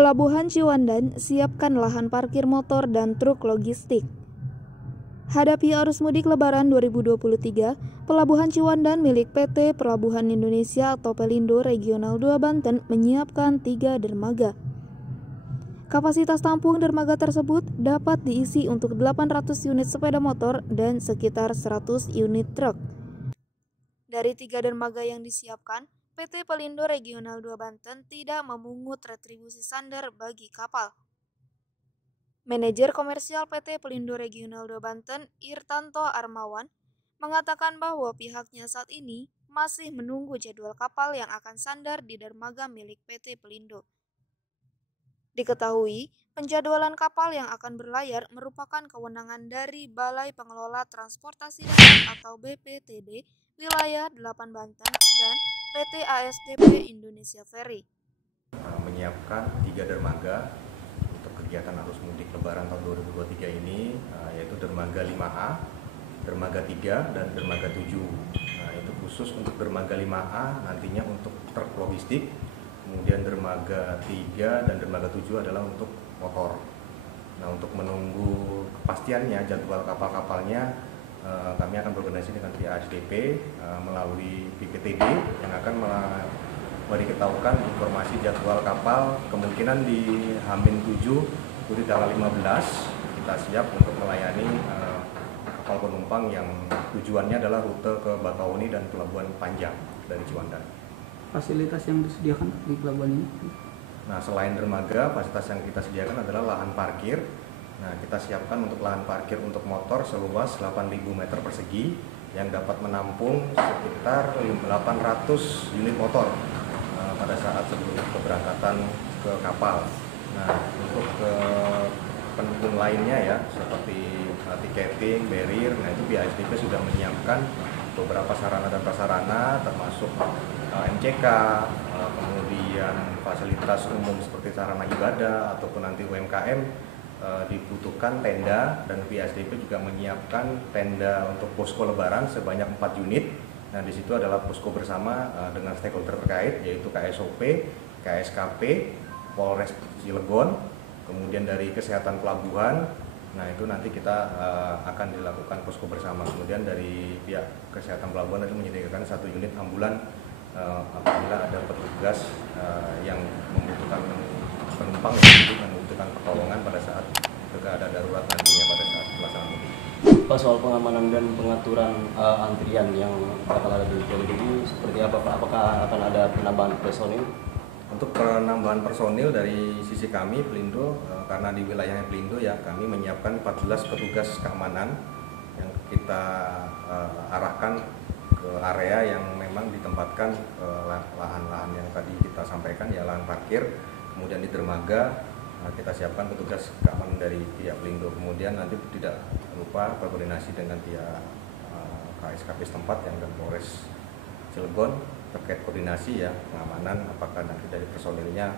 Pelabuhan Ciwandan siapkan lahan parkir motor dan truk logistik. Hadapi arus mudik Lebaran 2023, Pelabuhan Ciwandan milik PT Pelabuhan Indonesia atau Pelindo Regional 2 Banten menyiapkan 3 dermaga. Kapasitas tampung dermaga tersebut dapat diisi untuk 800 unit sepeda motor dan sekitar 100 unit truk. Dari 3 dermaga yang disiapkan, PT Pelindo Regional 2 Banten tidak memungut retribusi sandar bagi kapal. Manajer Komersial PT Pelindo Regional 2 Banten, Irtanto Armawan, mengatakan bahwa pihaknya saat ini masih menunggu jadwal kapal yang akan sandar di dermaga milik PT Pelindo. Diketahui, penjadwalan kapal yang akan berlayar merupakan kewenangan dari Balai Pengelola Transportasi Darat atau BPTD Wilayah 8 Banten dan PT ASDP Indonesia Ferry. Menyiapkan 3 dermaga untuk kegiatan arus mudik Lebaran tahun 2023 ini, yaitu dermaga 5A, dermaga 3, dan dermaga 7. Itu khusus untuk dermaga 5A nantinya untuk truk logistik, kemudian dermaga 3 dan dermaga 7 adalah untuk motor. Nah, untuk menunggu kepastiannya jadwal kapal-kapalnya, kami akan berkoordinasi dengan pihak ASDP melalui BPTD yang akan memberitahukan informasi jadwal kapal. Kemungkinan di H-7 di tanggal 15 kita siap untuk melayani kapal penumpang yang tujuannya adalah rute ke Bakauheni dan Pelabuhan Panjang dari Ciwandan. Fasilitas yang disediakan di pelabuhan ini? Nah, selain dermaga, fasilitas yang kita sediakan adalah lahan parkir. Nah, kita siapkan untuk lahan parkir untuk motor seluas 8.000 meter persegi yang dapat menampung sekitar 800 unit motor pada saat sebelum keberangkatan ke kapal. Nah, untuk pendukung lainnya ya, seperti tiketing, barrier, nah itu pihak ASDP sudah menyiapkan beberapa sarana dan prasarana termasuk MCK, kemudian fasilitas umum seperti sarana ibadah ataupun nanti UMKM. Dibutuhkan tenda, dan PSDP juga menyiapkan tenda untuk posko lebaran sebanyak 4 unit. Nah, di situ adalah posko bersama dengan stakeholder terkait, yaitu KSOP, KSKP, Polres Cilegon, kemudian dari Kesehatan Pelabuhan. Nah, itu nanti kita akan dilakukan posko bersama. Kemudian dari pihak Kesehatan Pelabuhan itu menyediakan 1 unit ambulan apabila ada petugas yang membutuhkan penumpang yang membutuhkan pertolongan pada saat keadaan darurat nantinya pada saat pelaksanaan mudik. Pak, soal pengamanan dan pengaturan antrian yang bakal ada di Pelindo ini seperti apa, Pak? Apakah akan ada penambahan personil? Untuk penambahan personil dari sisi kami Pelindo, karena di wilayahnya Pelindo ya, kami menyiapkan 14 petugas keamanan yang kita arahkan ke area yang memang ditempatkan lahan-lahan yang tadi kita sampaikan ya, lahan parkir. Kemudian di dermaga kita siapkan petugas keamanan dari pihak Pelindo. Kemudian nanti tidak lupa berkoordinasi dengan pihak KSKP setempat yang dan Polres Cilegon terkait koordinasi ya pengamanan, apakah nanti dari personilnya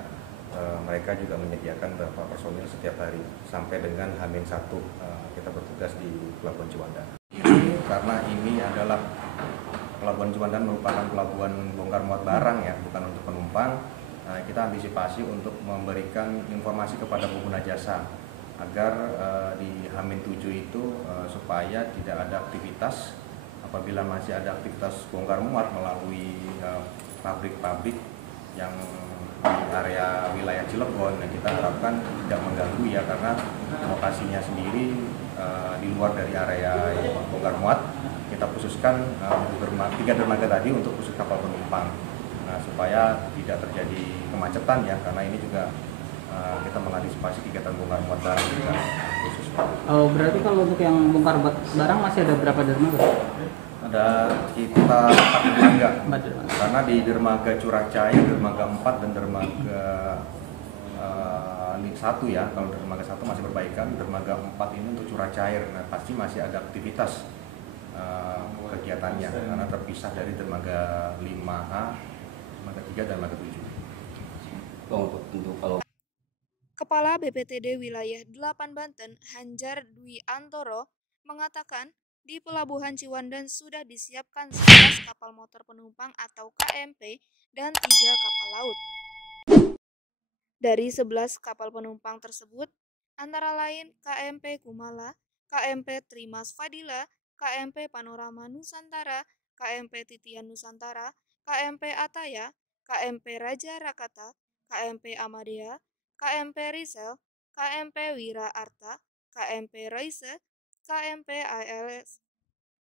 mereka juga menyediakan beberapa personil setiap hari sampai dengan H-1 kita bertugas di Pelabuhan Ciwandan. Karena ini adalah Pelabuhan Ciwandan merupakan pelabuhan bongkar muat barang ya, bukan untuk penumpang. Nah, kita antisipasi untuk memberikan informasi kepada pengguna jasa agar di H-7 itu supaya tidak ada aktivitas. Apabila masih ada aktivitas bongkar muat melalui pabrik-pabrik yang di area wilayah Cilegon, nah kita harapkan tidak mengganggu ya, karena lokasinya sendiri di luar dari area bongkar muat. Kita khususkan 3 dermaga tadi untuk khusus kapal penumpang. Nah, supaya tidak terjadi kemacetan ya, karena ini juga kita mengantisipasi kegiatan bongkar muat barang juga khusus. Oh, berarti kalau untuk yang bongkar barang masih ada berapa dermaga? Ada kita 4 dermaga, karena di dermaga Curah Cair, dermaga 4 dan dermaga 1 ya, kalau dermaga 1 masih berbaikan, dermaga 4 ini untuk curah cair. Nah, pasti masih ada aktivitas kegiatannya karena terpisah dari dermaga 5A, dermaga 3 dan dermaga 7. Kepala BPTD Wilayah 8 Banten, Hanjar Dwi Antoro, mengatakan di Pelabuhan Ciwandan sudah disiapkan 11 kapal motor penumpang atau KMP dan 3 kapal laut. Dari 11 kapal penumpang tersebut, antara lain KMP Kumala, KMP Trimas Fadila, KMP Panorama Nusantara, KMP Titian Nusantara, KMP Ataya, KMP Raja Rakata, KMP Amadea, KMP Risel, KMP Wira Arta, KMP Royce, KMP ALS,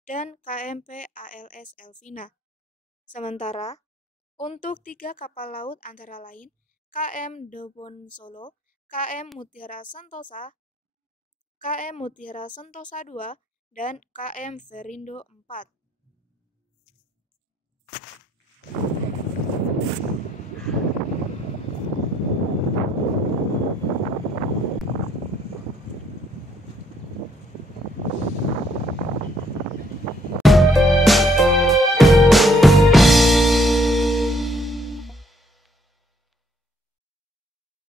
dan KMP ALS Elvina. Sementara, untuk 3 kapal laut antara lain KM Dobon Solo, KM Mutiara Sentosa, KM Mutiara Sentosa II, dan KM Verindo 4.